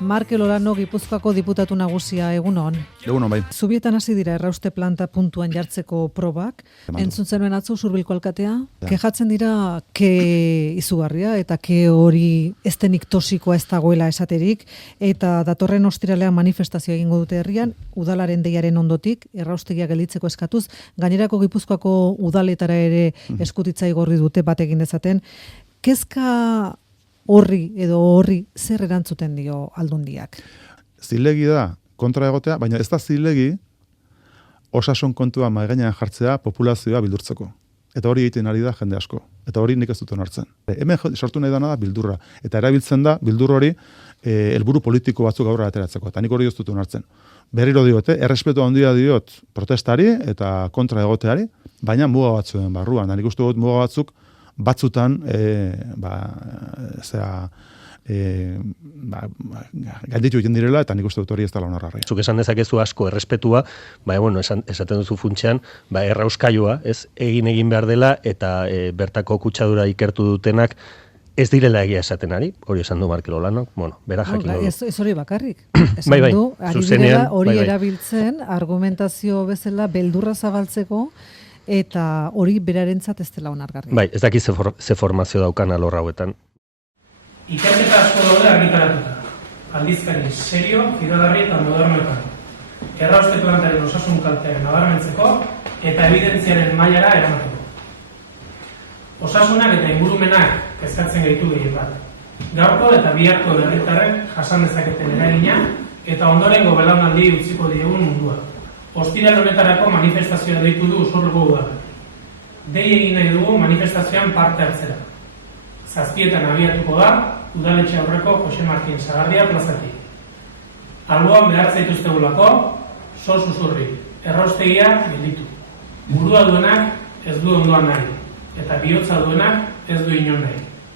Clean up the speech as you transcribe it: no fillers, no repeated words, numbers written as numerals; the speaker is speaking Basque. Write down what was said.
Markel Olano, Gipuzkoako diputatu nagusia, egunon. Egunon, bai. Zubietan hasi dira errauste planta puntuan jartzeko probak. Entzun zenuen atzo Zurbilko alkatea. Kejatzen dira ke izugarria eta ke hori ez denik tosikoa ez dagoela esaterik. Eta datorren ostiralean manifestazio egingo dute herrian, udalaren deiaren ondotik, erraustegia gelditzeko eskatuz. Gainerako Gipuzkoako udaletara ere eskutitza igorri dute bat egin dezaten. Kezka horri zer erantzuten dio Aldundiak? Zilegi da kontra egotea, baina ez da zilegi osasun kontua mahai gainean jartzea populazioa bildurtzeko. Eta hori egiten ari da jende asko. Eta hori nik ez dut onartzen. Hemen sortu nahi dana da bildurra. Eta erabiltzen da bildur hori helburu politiko batzuk aurrera ateratzeko. Eta nik hori ez dut onartzen. Berriro diote, errespetu handia diot protestari eta kontra egoteari, baina muga batzuen barruan. Nik uste dut muga batzuk batzutan gainditu egiten direla, eta nik uste dut hori ez dela onargarria. Zuk esan dezakezu asko errespetua, esaten duzu funtsean, errauskailua, ez egin behar dela, eta bertako kutsadura ikertu dutenak ez direla egia esaten ari, hori esan du Markel Olano, bera jakin du. Ez hori bakarrik. Esan du, ari direla hori erabiltzen, argumentazio bezala beldurra zabaltzeko, eta hori berarentzat ez dela onargarria. Ez daki ze formazio daukan alor hauetan. Ikerketa asko daude argitaratuta. Aldizkari serio, fidagarri eta modernoetan. Errauste plantaren osasun kalteak nabarmentzeko eta evidentziaren mailara eramateko. Osasunak eta ingurumenak kezkatzen gaitu gehien bat. Gaurko eta biharko herritarrek jasan dezaketen eragina eta ondorengo belaunaldi utziko diegun mundua. Ostiral honetarako manifestazioa deitu du Usurbilgo udalak. Dei egin nahi dugu manifestazioan parte hartzera. 7:00 abiatuko da, udaletxe aurreko Jose Martin Sagarria plazatik. Alboan behar zaituztegulako, Usurri, erraustegia gelditu. Burua duenak ez du ondoan nahi, eta bihotza duenak ez du inon nahi.